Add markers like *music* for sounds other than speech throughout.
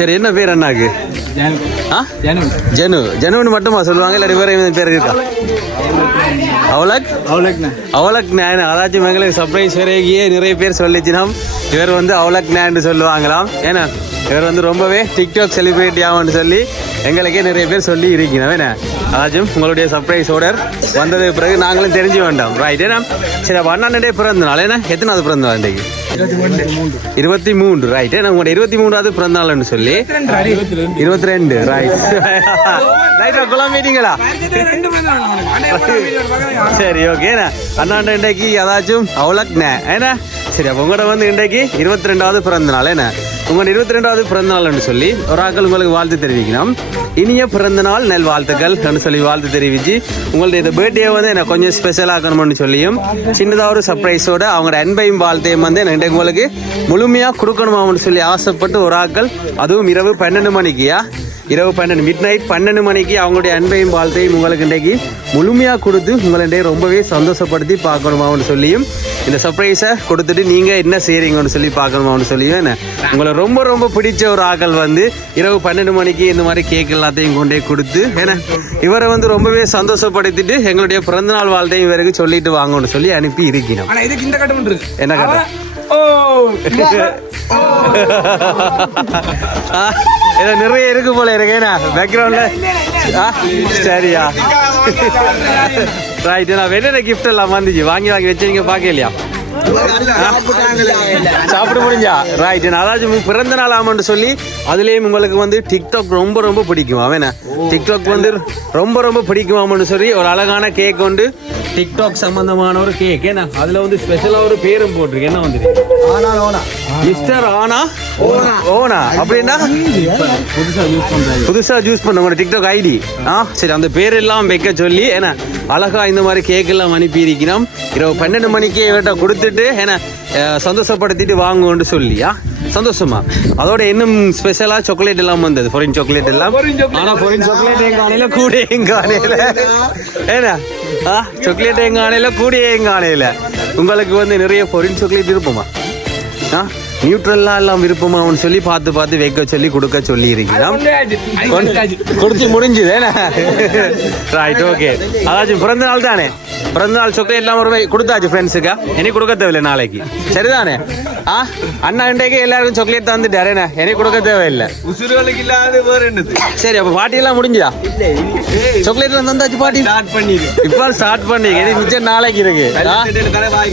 சரி என்ன பேர் அண்ணாக்கு ஜனு. ஜனுன்னு மட்டுமா சொல்லுவாங்க இல்லாட்டி வேற பேர் இருக்கா? அவலக்? அவலக் நேன் அதாச்சும் எங்களுக்கு சர்ப்ரைஸ் வரையே நிறைய பேர் சொல்லிச்சினோம். இவர் வந்து அவலக் நேன்னு சொல்லுவாங்களாம். ஏன்னா இவர் வந்து ரொம்பவே டிக்டாக் செலிபிரிட்டி ஆகும்னு சொல்லி எங்களுக்கே நிறைய பேர் சொல்லி இருக்கணும் என்ன அதாச்சும் உங்களுடைய சர்ப்ரைஸ் ஆர்டர் வந்ததுக்கு பிறகு நாங்களும் தெரிஞ்சு வேண்டாம். ரைட் ஏன்னா சரி அப்போ அண்ணாண்டே பிறந்த நாள். ஏன்னா எத்தனாவது பிறந்த நாள் இன்றைக்கு இருபத்தி மூன்று. ரைட் உங்களோட இருபத்தி மூன்றாவது பிறந்த நாள்னு சொல்லி. இருபத்தி ரெண்டு. ரைட் ரைட்டா குழம்பிட்டீங்களா சரி ஓகே அண்ணாண்ட இன்றைக்கு ஏதாச்சும் அவ்வளோக்குண்ணே ஏன்னா சரி அப்போ உங்களோட வந்து இன்றைக்கு இருபத்தி ரெண்டாவது பிறந்த நாள் என்ன? உங்கள் இருபத்தி ரெண்டாவது பிறந்தநாள்னு சொல்லி ஒரு ஆக்கள் உங்களுக்கு வாழ்த்து தெரிவிக்கணும் இனிய பிறந்தநாள் நெல் நல் வாழ்த்துக்கள் சொல்லி வாழ்த்து தெரிவிச்சு உங்களுடைய இந்த பேர்த்டே வந்து எனக்கு கொஞ்சம் ஸ்பெஷலாக ஆக்கணும்னு சொல்லியும் சின்னதாக ஒரு சர்ப்ரைஸோட அவங்களோட அன்பையும் வாழ்த்தையும் வந்து எனக்கு உங்களுக்கு முழுமையாக கொடுக்கணுமான்னு சொல்லி ஆசைப்பட்டு ஒரு ஆக்கள் அதுவும் இரவு பன்னெண்டு மணிக்குயா? இரவு பன்னெண்டு மிட் நைட் பன்னெண்டு மணிக்கு அவங்களுடைய அன்பையும் வாழ்த்தையும் உங்களுக்கு இன்றைக்கு முழுமையாக கொடுத்து உங்களை ரொம்பவே சந்தோஷப்படுத்தி பார்க்கணுமான்னு சொல்லியும் இந்த சர்ப்ரைஸை கொடுத்துட்டு நீங்கள் என்ன செய்கிறீங்கன்னு சொல்லி பார்க்கணுமான்னு சொல்லியும் என்ன உங்களை ரொம்ப ரொம்ப பிடிச்ச ஒரு ஆக்கள் வந்து இரவு பன்னெண்டு மணிக்கு இந்த மாதிரி கேக் எல்லாத்தையும் கொண்டே கொடுத்து ஏன்னா இவரை வந்து ரொம்பவே சந்தோஷப்படுத்திட்டு எங்களுடைய பிறந்தநாள் வாழ்த்தையும் இவருக்கு சொல்லிட்டு வாங்கன்னு சொல்லி அனுப்பி இருக்கணும் கட்டம் என்ன கதை ஓ. *laughs* ஏதோ நிறைய இருக்கு போல இருக்கு. ஏன்னா பேக்ரவுண்ட்ல சரியா. ரைட் நான் என்னென்ன கிஃப்ட் எல்லாம் வந்துச்சு. வாங்கி வாங்கி வச்சீங்க பார்க்கலையா? சாப்பிட முடிஞ்சா? ரைட் அதாச்சும் பிறந்த நாள் ஆமான்னு சொல்லி அதுலயும் உங்களுக்கு வந்து டிக்டாக் ரொம்ப ரொம்ப பிடிக்கும். அவன் டிக்டாக் வந்து ரொம்ப ரொம்ப பிடிக்குமாமன்னு சொல்லி ஒரு அழகான கேக் வந்து டிக்டாக் சம்பந்தமான ஒரு கேக் ஏன்னா அதுல வந்து ஸ்பெஷலா ஒரு பேரும் போட்டிருக்கு. என்ன வந்து? மிஸ்டர் ஆனா? ஓனா. அப்படின்னா? புதுசா ஜூஸ் பண்ண உங்களோட டிக்டாக் ஐடி ஆ? சரி அந்த பேரெல்லாம் வைக்க சொல்லி ஏன்னா அழகா இந்த மாதிரி கேக் எல்லாம் அனுப்பி இருக்கிறோம். இரவு பன்னெண்டு மணிக்கே இவர்கிட்ட கொடுத்துட்டு ஏன்னா சந்தோஷப்படுத்திட்டு வாங்குவோன்னு சொல்லியா சந்தோஷமா? அதோட இன்னும் ஸ்பெஷலா சாக்லேட் எல்லாம் வந்தது. ஃபொரின் சாக்லேட் எல்லாம். ஆனா ஃபொரின் சாக்லேட் எங்க ஆணையில கூட எங்க ஆணையில. ஏன்னா ஆ சாக்லேட் எங்க ஆணையில கூட எங்க ஆணையில. உங்களுக்கு வந்து நிறைய ஃபொரின் சாக்லேட் இருப்போமா ஆ நியூட்ரல்லாம் எல்லாம் விருப்பமான்னு சொல்லி பார்த்து பார்த்து வைக்க சொல்லி கொடுக்க சொல்லி இருக்கிறோம் கொடுத்து முடிஞ்சுது ரைட் ஓகே அதாச்சும் பிறந்த நாள் தானே? பிறந்த நாள் சொக்கை எல்லாம் ஒரு கொடுத்தாச்சு ஃப்ரெண்ட்ஸுக்கா இனி கொடுக்க தேவையில்லை நாளைக்கு. சரிதானே? ஆ? அண்ணா இன்றைக்கு எல்லாருக்கும் சாக்லேட் தந்துட்டாரேண்ணே இனி கொடுக்க தேவையில்லை. உசுறுகளுக்கு இல்லாத வேற என்னது? சரி அப்போ பாட்டி எல்லாம் முடிஞ்சுதா? சாக்லேட் தந்தாச்சு பாட்டி ஸ்டார்ட் பண்ணிடு. இப்போ ஸ்டார்ட் பண்ணி. இனி மிச்சம் நாளைக்கு இருக்கு?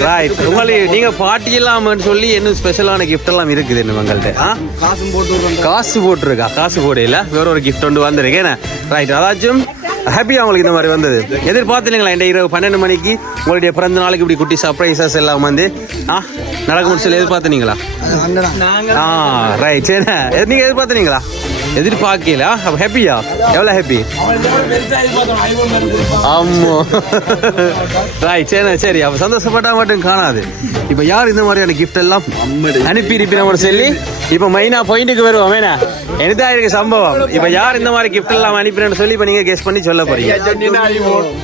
ரைட் உங்களுக்கு நீங்க பாட்டி இல்லாமன்னு சொல்லி இன்னும் ஸ்பெஷலான கிஃப்ட் எல்லாம் இருக்குது இன்னும் உங்கள்ட்ட? ஆ? காசும் போட்டு காசு போட்டிருக்கா? காசு போடையில வேற ஒரு கிஃப்ட் ஒன்று வந்திருக்கேன் ரைட் அதாச்சும் ஹாப்பியா உங்களுக்கு இந்த மாதிரி வந்தது. எதிர்பார்த்துலீங்களா இந்த இரவு பன்னெண்டு மணிக்கு உங்களுடைய பிறந்த நாளைக்கு இப்படி குட்டி சர்ப்ரைசஸ் எல்லாம் வந்து ஆ நடக்கும்னு சொல்லி எதிர்பார்த்துனீங்களா ஆ ரைட் சரி எது- நீங்க எதிர்பார்த்துனீங்களா எதிர்பார்க்கல. அப்ப ஹாப்பியா எவ்வளோ ஹாப்பி ஆமா ரைட் சரி சரி. அப்ப சந்தோஷப்பட்டா மட்டும் காணாது. இப்ப யார் இந்த மாதிரியான கிஃப்ட் எல்லாம் அனுப்பி இருப்பினோம் சொல்லி இப்ப மைனா பாயிண்ட்டுக்கு வருவோம். வேணா என்னதான் இருக்கு சம்பவம். இப்ப யார் இந்த மாதிரி கிஃப்ட் எல்லாம் அனுப்பினு சொல்லி இப்ப நீங்க கெஸ் பண்ணி சொல்ல போறீங்க.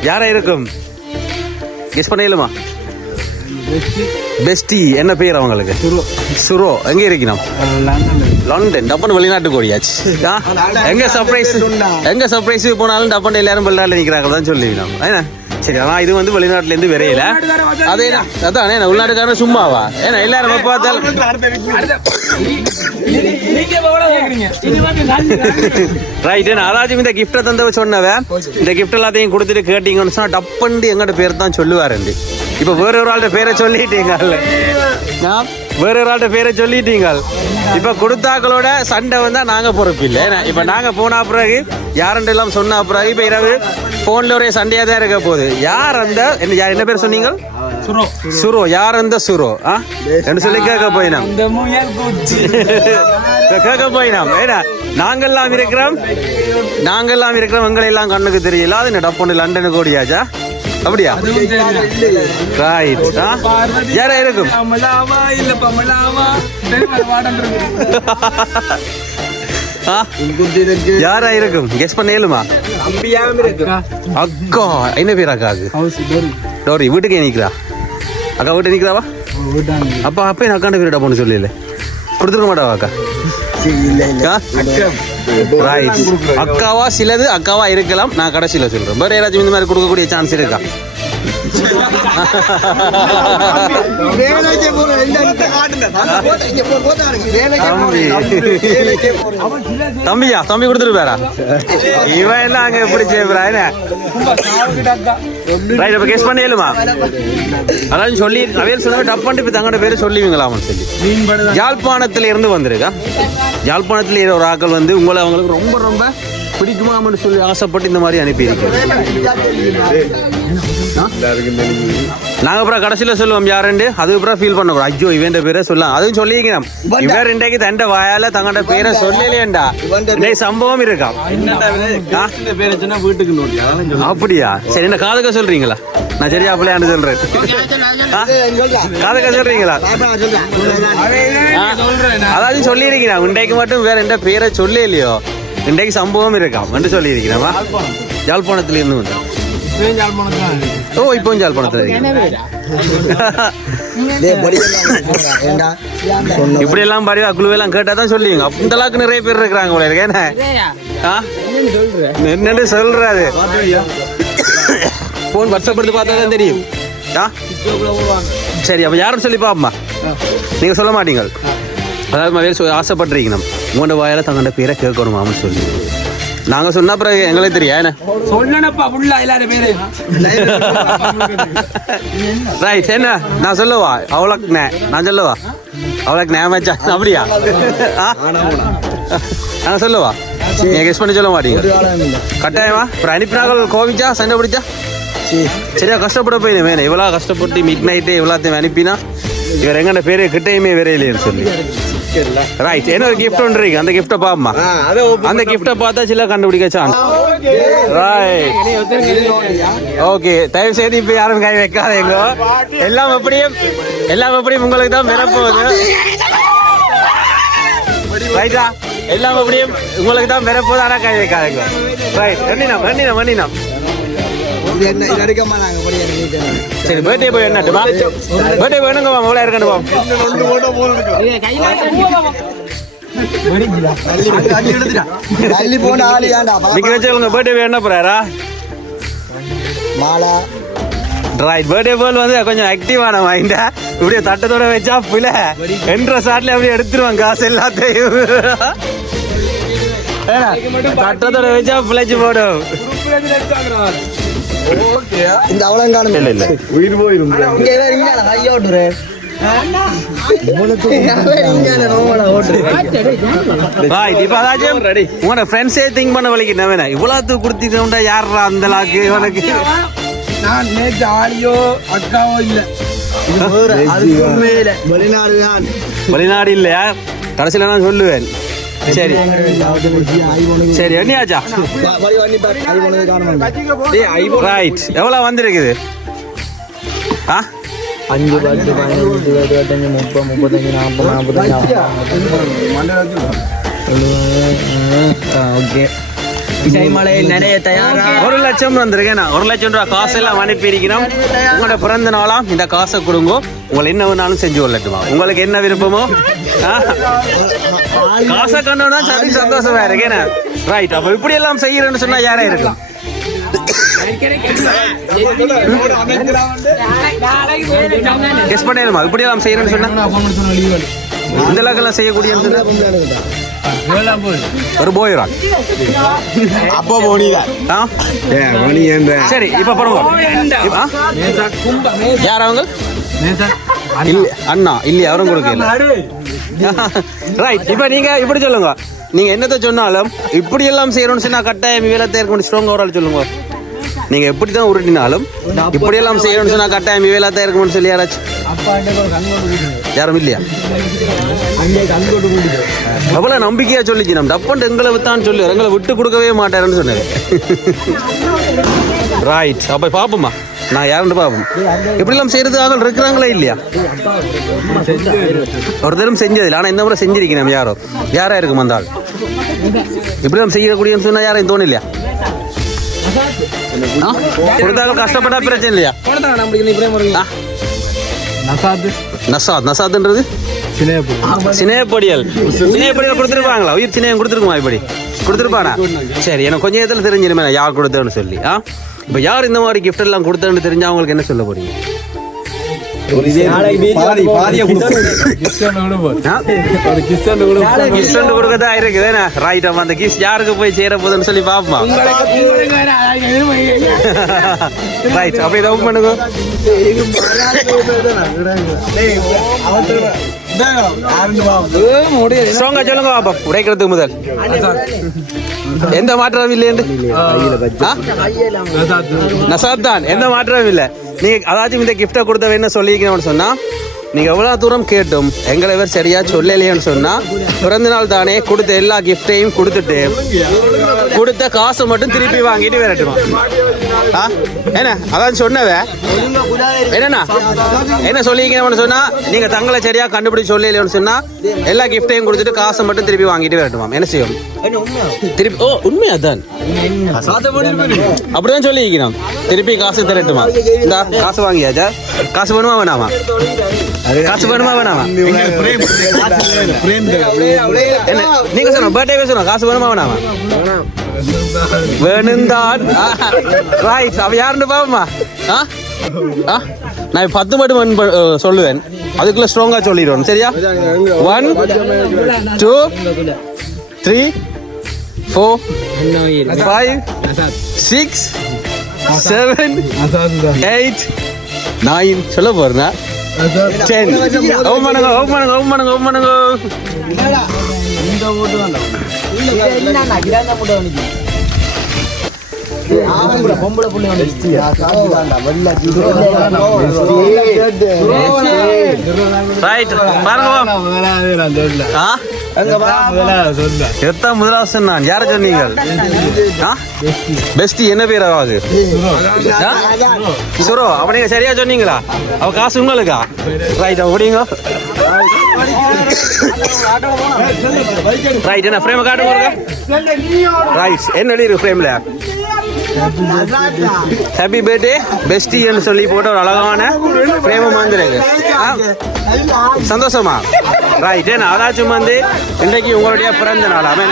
யாரா இருக்கும்? கெஸ் பண்ண இயலுமா பெஸ்டி என்ன பேர் அவங்களுக்கு? சுரோ. எங்க இருக்கணும்? லண்டன். டப்பன் வெளிநாட்டுக்கு ஓடியாச்சு ஆ? எங்க சர்ப்ரைஸ் எங்க சர்ப்ரைஸ் போனாலும் டப்பன் எல்லாரும் வெளிநாட்டில் நிற்கிறாங்க தான் சொல்லிவிடும் ஏன்னா சரி ஆனா இது வந்து வெளிநாட்டுல இருந்து விரையில அதே அதான் ஏன்னா உள்நாட்டுக்காரன் சும்மாவா ஏன்னா எல்லாரும் பார்த்தாலும் ரைட் அதாச்சும் இந்த கிஃப்ட்டை தந்தவ சொன்னவன் இந்த கிஃப்ட் எல்லாத்தையும் கொடுத்துட்டு கேட்டீங்கன்னு சொன்னா டப்பண்டு எங்கட பேர் தான் சொல்லுவாரு. இப்ப வேற ஒரு ஆள்கிட்ட பேரை சொல்லிட்டீங்க. நான் வேற ஆள்கிட்ட பேரை சொல்லிட்டீங்க இப்ப கொடுத்தாக்களோட சண்டை வந்தா நாங்க பொறுப்பு இல்லை. இப்ப நாங்க போனா பிறகு யாருண்டு எல்லாம் சொன்ன பிறகு இப்ப இரவு போன்ல ஒரே சண்டையா தான் இருக்க போகுது. யார் அந்த என்ன யார் என்ன பேர் சொன்னீங்க? சுரோ. யார் அந்த சுரோ? ஆ? என்று சொல்லி கேட்க போயினோம். கேட்க போயினோம். ஏன்னா நாங்கெல்லாம் இருக்கிறோம் நாங்கெல்லாம் இருக்கிறோம் எங்களை எல்லாம் கண்ணுக்கு தெரியல. அது என்ன டப்பொண்டு லண்டனுக்கு ஓடியாச்சா? அப்படியா? ரைட் யாரா இருக்கும்? அமலாவா இல்ல பமலாவா? வாடன் இருக்கு ஆ? யாரா இருக்கும்? கெஸ் பண்ண இயலுமா? அக்கா. என்ன பேர் ஹவுஸ் டோரி. வீட்டுக்கே நிக்கிறா? அக்கா வீட்டு நிக்கிறாவா? அப்பா அப்ப என் அக்காண்ட பேர் டப்பொன்னு சொல்லல கொடுத்துருக்க மாட்டாவா அக்கா? Right. அக்காவா சிலது அக்காவா இருக்கலாம். நான் கடைசியில சொல்றேன். வேற யாராச்சும் இந்த மாதிரி கொடுக்கக்கூடிய சான்ஸ் இருக்கா? தம்பி. தம்பியா? தம்பி கொடுத்துட்டு போறா இவன் என்ன அங்க எப்படி செய்யறா என்ன? ரைட் அப்ப கெஸ் பண்ணி ஏழுமா அதாவது சொல்லி அவையல் சொன்ன டப் பண்ணிட்டு இப்ப தங்கட பேரு சொல்லுவீங்களாமன்னு சொல்லி? யாழ்ப்பாணத்துல இருந்து வந்திருக்கா? யாழ்ப்பாணத்துல ஒரு ஆக்கள் வந்து உங்களை அவங்களுக்கு ரொம்ப ரொம்ப பிடிக்குமாமன்னு சொல்லி ஆசைப்பட்டு இந்த மாதிரி அனுப்பியிருக்கேன் நாங்க அப்புறம் கடைசியில சொல்லுவோம் யாருண்டு அதுக்கப்புறம் ஃபீல் பண்ண ஐயோ இவன் பேரை சொல்லலாம். அதுவும் சொல்லிக்கிறோம் இவன் ரெண்டைக்கு தண்ட வாயால தங்கட பேரை சொல்லலையேண்டா. டேய் சம்பவம் இருக்கா. அப்படியா? சரி என்ன காதுக்க சொல்றீங்களா? நான் சரியா பிள்ளையாண்டு சொல்றேன்? காதுக்க சொல்றீங்களா? அதாவது சொல்லியிருக்கிறேன். இன்றைக்கு மட்டும் வேற எந்த பேரை சொல்ல இல்லையோ இன்றைக்கு சம்பவம் இருக்காம் என்று சொல்லியிருக்கிறேன். யாழ்ப்பாணத்துல இருந்து ஓ இப்போ யாழ்ப்பாணத்துல இருக்கு இப்படி எல்லாம் பரிவா குழுவெல்லாம் கேட்டா தான் சொல்லுவீங்க அப்ப இந்த அளவுக்கு நிறைய பேர் இருக்கிறாங்க போல இருக்கு என்ன ஆ? என்னன்னு சொல்றாரு போன் வாட்ஸ்அப் எடுத்து பார்த்தா தான் தெரியும் ஆ சரி அப்ப யாரும் சொல்லி பாப்பா நீங்க சொல்ல மாட்டீங்க அதாவது மாதிரி சொ- ஆசைப்பட்டிருக்கீங்க உங்களோட வாயால தங்கண்ட பேரை கேட்கணுமான்னு சொல்லி நாங்க சொன்ன பிறகு எங்களுக்கு தெரியும் என்ன? சொல்லணப்பா புள்ள எல்லாரும் பேரு. ரைட் என்ன? நான் சொல்லவா? அவளுக்கு நே நான் சொல்லவா? அவளுக்கு நே மச்சான் அப்படியா? நான் சொல்லவா? நீங்க கெஸ் பண்ணி சொல்ல மாட்டீங்க. கட்டாயமா? அப்புறம் அனுப்பினாக்கள் கோவிச்சா சண்டை பிடிச்சா? சரியா கஷ்டப்பட போயினே வேணும் இவ்வளோ கஷ்டப்பட்டு மிட் நைட்டு இவ்வளோத்தையும் அனுப்பினா இவர் எங்கட பேரு கிட்டையுமே வரையிலேன்னு சொல்லி. ரைட் என்ன ஒரு கிஃப்ட் ஒன்று இருக்கு அந்த கிஃப்ட்டை பாப்பமா அந்த கிஃப்ட்டை பார்த்தா சில கண்டுபிடிக்க சான்ஸ் ரைட் ஓகே தயவு செய்து இப்ப யாரும் கை வைக்காதீங்க எல்லாம் எப்படியும் எல்லாம் எப்படியும் உங்களுக்கு தான் பெறப்போகுது ரைட்டா எல்லாம் எப்படியும் உங்களுக்கு தான் பெறப்போகுது ஆனா கை வைக்காதீங்க ரைட் எண்ணினம் எண்ணினம் எண்ணினம் சரி பர்த்டே போய் என்னட்டுமா பர்த்டே போய் என்னங்க எவ்வளோ இருக்கணும் தள்ளி போன ஆளு ஏன்டா வச்சு உங்க பர்த்டே போய் என்ன போறாரா? மாலா ரைட் பர்த்டே போல் வந்து கொஞ்சம் ஆக்டிவான மைண்டா இப்படியே தட்டத்தோட வச்சா புல. என்ற சாட்ல அப்படியே எடுத்துருவான் காசு எல்லாத்தையும். ஏன்னா, தட்டத்தோட வச்சா பிழைச்சு போடும். இந்த அவலங்காலம் இல்ல இல்ல. உயிர் போயிரும் இங்க ஏதோ இங்க ஐயா இவனுக்கு? நான் நேற்று ஆடியோ அக்காவோ இல்ல. வெளிநாடு தான் வெளிநாடு இல்லையா? கடைசியில் நான் சொல்லுவேன். சரி. சரி என்னையாச்சா ரைட் எவ்வளோ வந்திருக்குது? ஆ? அஞ்சு பத்து பதினஞ்சு இருபது இருபத்தஞ்சு முப்பது முப்பத்தஞ்சு நாற்பது நாற்பத்தஞ்சு ஓகே. இசைமலையில் நிறைய தயாரா? ஒரு லட்சம் வந்திருக்கேன் ஒரு லட்சம் ரூபா காசு எல்லாம் அனுப்பி இருக்கிறோம் உங்களோட பிறந்த நாளாம் இந்த காசை கொடுங்க. உங்களை என்ன வேணாலும் செஞ்சு கொள்ளட்டுமா? உங்களுக்கு என்ன விருப்பமோ? காசை கண்டோம்னா சரி சந்தோஷமா இருக்கேன் ரைட் அப்ப இப்படி எல்லாம் செய்யறேன்னு சொன்னா யாரா இருக்கும் கெஸ் பண்ணிடுமா இப்படி எல்லாம் செய்யறேன்னு சொன்னா? இந்த அளவுக்கு செய்யக்கூடிய ஒரு போயிடா அப்போ போனிதான் ஆ? சரி இப்ப ஆ? யார் அவங்க? இல்ல அண்ணா இல்லையா? அவரும் கொடுக்கல ரைட் இப்போ நீங்க இப்படி சொல்லுங்க. நீங்க என்னத்த சொன்னாலும் இப்படி எல்லாம் செய்யணும்னு சொன்னா கட்டாயம் வேலை இருக்கணும் ஸ்ட்ராங் ஒரு ஆள் சொல்லுங்க. நீங்க எப்படி தான் உருட்டினாலும் இப்படி எல்லாம் செய்யணும்னு சொன்னா கட்டாயம் வேலை இருக்கும்னு சொல்லி யாராச்சும் யாரும் இல்லையா? அவ்வளவு நம்பிக்கையா சொல்லிச்சு நம்ம. டப்பன் எங்களை வித்தான் சொல்லி எங்களை விட்டு கொடுக்கவே மாட்டாருன்னு சொன்னாரு. ரைட் அப்ப பாப்போமா நான் யாருன்னு பாப்போம். இப்படி எல்லாம் செய்யறது ஆக இருக்கிறாங்களா இல்லையா? ஒரு தரம் செஞ்சதில்லை. ஆனா இந்த முறை செஞ்சிருக்கணும் யாரோ. யாரா இருக்கும் அந்த ஆள்? இப்படி எல்லாம் செய்யக்கூடியன்னு சொன்னா யாரும் தோணலையா? கொடுத்தாலும் கஷ்டப்பட்டா பிரச்சனை இல்லையா ஆ? நசாத்து நசாத் நசாத்ன்றது சினேப்பொடியல் சினேப்பொடியல் கொடுத்துருப்பாங்களா உயிர் சினையம் கொடுத்துருக்குமா இப்படி கொடுத்துருப்பானா சரி எனக்கு கொஞ்ச நேரத்தில் தெரிஞ்சிருமே யார் கொடுத்தேன்னு சொல்லி ஆ இப்போ யார் இந்த மாதிரி gift எல்லாம் கொடுத்தேன்னு தெரிஞ்சா அவங்களுக்கு என்ன சொல்ல போறீங்க பாதி பாதியை? கிஃப்ட் ஒன்று கொடுக்கதா இருக்குது. என்ன? ரைட் அப்போ அந்த கிஃப்ட் யாருக்கு போய் சேர போகுதுன்னு சொல்லி பார்ப்போம் ரைட் அப்போ இதை பண்ணுங்க. ஸ்ட்ராங்கா சொல்லுங்க பாப்பா. உடைக்கிறதுக்கு முதல். எந்த மாற்றம் இல்லைன்னு நசாத் தான். எந்த மாற்றமும் இல்லை. நீங்கள் அதாச்சும் இந்த கிஃப்டை கொடுத்தவ என்ன சொல்லியிருக்கணும்னு சொன்னால் நீங்கள் எவ்வளோ தூரம் கேட்டும் எங்களை பேர் சரியா சொல்லலையேன்னு சொன்னால் பிறந்த நாள் தானே கொடுத்த எல்லா கிஃப்டையும் கொடுத்துட்டு கொடுத்த காசை மட்டும் திருப்பி வாங்கிட்டு விரட்டுவான். என்ன? அதான் சொன்னவ. என்னண்ணா? என்ன சொல்லியிருக்கணும்னு சொன்னா நீங்க தங்களை சரியா கண்டுபிடிச்சு சொல்லலையோன்னு சொன்னா எல்லா கிஃப்டையும் கொடுத்துட்டு காசை மட்டும் திருப்பி வாங்கிட்டு விரட்டுமாம். என்ன செய்யும்? திருப்பி ஓ உண்மையா தான் அப்படிதான் சொல்லியிருக்கிறோம் திருப்பி காசு திரட்டுமா இந்த காசு வாங்கியாச்சா காசு வேணுமா வேணாமா? காசு வேணுமா வேணாமா? நீங்க சொன்ன பர்த்டே சொன்ன காசு வேணுமா வேணாமா? வேணுந்தான் ரைட் அவ யாருன்னு பாவமா ஆ ஆ நான் பத்து மட்டும் சொல்லுவேன் அதுக்குள்ள ஸ்ட்ராங்கா சொல்லிடுவோம் சரியா one two three four five six seven eight nine சொல்ல போறேன்னா டென் ஓம் பண்ணுங்க ஓம் பண்ணுங்க ஓம் பண்ணுங்க ஓம் பண்ணுங்க ரைட் பாருங்க ஆ எத்தான் முதலாவது சொன்னான் யார சொன்னீங்க பெஸ்ட் என்ன பேர் ஆகாது சுரோ அப்ப நீங்க சரியா சொன்னீங்களா? அவ காசு உங்களுக்கா? ரைட் அப்படிங்க ரைட் என்ன ஃப்ரேம் காட்டு ரைட் என்ன எழுதிரு ஃப்ரேம்ல ஹாப்பி பர்த்டே பெஸ்டின்னு சொல்லி போட்ட ஒரு அழகான ஃப்ரேமும் வந்துருக்கு. ஆ? சந்தோஷமா? ரைட் ஏன்னா அதாச்சும் வந்து இன்றைக்கு உங்களுடைய பிறந்த நாளாம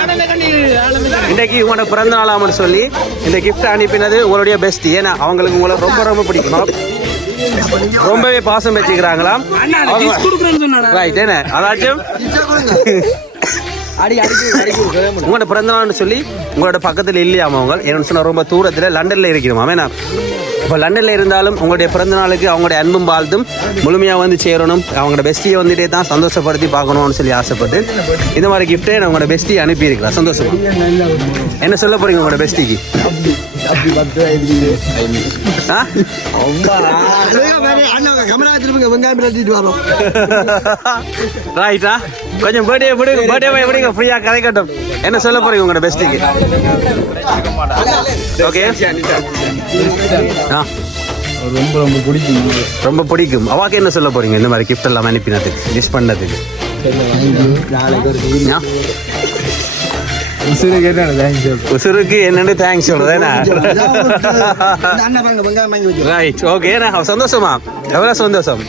இன்றைக்கு உங்களோட பிறந்த நாளாமன்னு சொல்லி இந்த gift அனுப்பினது உங்களுடைய பெஸ்ட் ஏன்னா அவங்களுக்கு உங்களை ரொம்ப ரொம்ப பிடிக்கும் ரொம்பவே பாசம் வச்சுக்கிறாங்களாம். ரைட் என்ன அதாச்சும் உங்களோட பிறந்த நாள்னு சொல்லி உங்களோட பக்கத்தில் இல்லையாமா அவங்க. என்னன்னு சொன்னா ரொம்ப தூரத்தில் லண்டன்ல இருக்கணுமா ஏன்னா இப்போ லண்டனில் இருந்தாலும் உங்களுடைய பிறந்த நாளுக்கு அவங்களுடைய அன்பும் வாழ்த்தும். முழுமையாக வந்து சேரணும். அவங்களோட பெஸ்டியை வந்துட்டே தான் சந்தோஷப்படுத்தி பார்க்கணும்னு சொல்லி ஆசைப்பட்டு இந்த மாதிரி கிஃப்ட்டே நான் உங்களோட பெஸ்டி அனுப்பியிருக்கலாம் சந்தோஷமா? என்ன சொல்ல போறீங்க உங்களோட பெஸ்டிக்கு ஆ? *laughs* ரைட்டா கொஞ்சம் பர்த்டே பிடிங்க பர்த்டே பிடிங்க கதை கட்டும் என்ன சொல்ல போறீங்க உங்களோட பெஸ்ட்டுக்கு ஓகே ஆ. ரொம்ப ரொம்ப பிடிக்கும். ரொம்ப பிடிக்கும் அவாக்கு என்ன சொல்ல போறீங்க? இந்த மாதிரி gift எல்லாம் அனுப்பினதுக்கு மிஸ் பண்ணதுக்கு. உசுறு கேட்டான தேங்க்ஸ் உசுருக்கு என்னன்னு தேங்க்ஸ் சொல்றேன் ரைட் ஓகே சந்தோஷமா? எவ்வளோ சந்தோஷம்?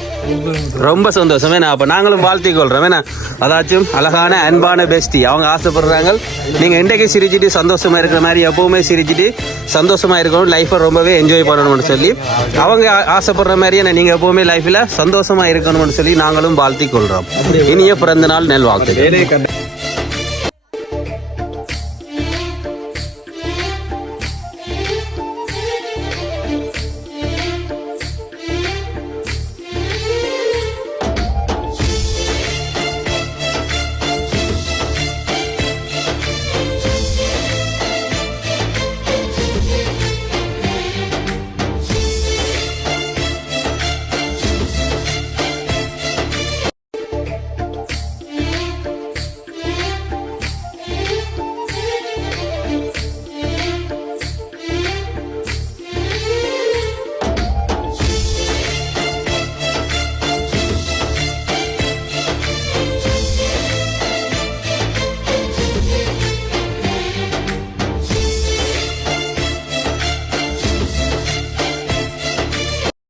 ரொம்ப சந்தோஷம். வேணா அப்போ நாங்களும் வாழ்த்திக் கொள்றோம். வேணா அதாச்சும் அழகான அன்பான பெஸ்டி அவங்க ஆசைப்படுறாங்க. நீங்கள் இன்றைக்கு சிரிச்சிட்டு சந்தோஷமா இருக்கிற மாதிரி எப்பவுமே சிரிச்சிட்டு சந்தோஷமா இருக்கணும். லைஃப்பை ரொம்பவே என்ஜாய் பண்ணணும்னு சொல்லி அவங்க ஆசைப்படுற மாதிரியே நீங்கள் எப்பவுமே லைஃப்பில் சந்தோஷமா இருக்கணும்னு சொல்லி நாங்களும் வாழ்த்திக் கொள்றோம். இனிய பிறந்த நாள் நெல் வாழ்த்துக்கள்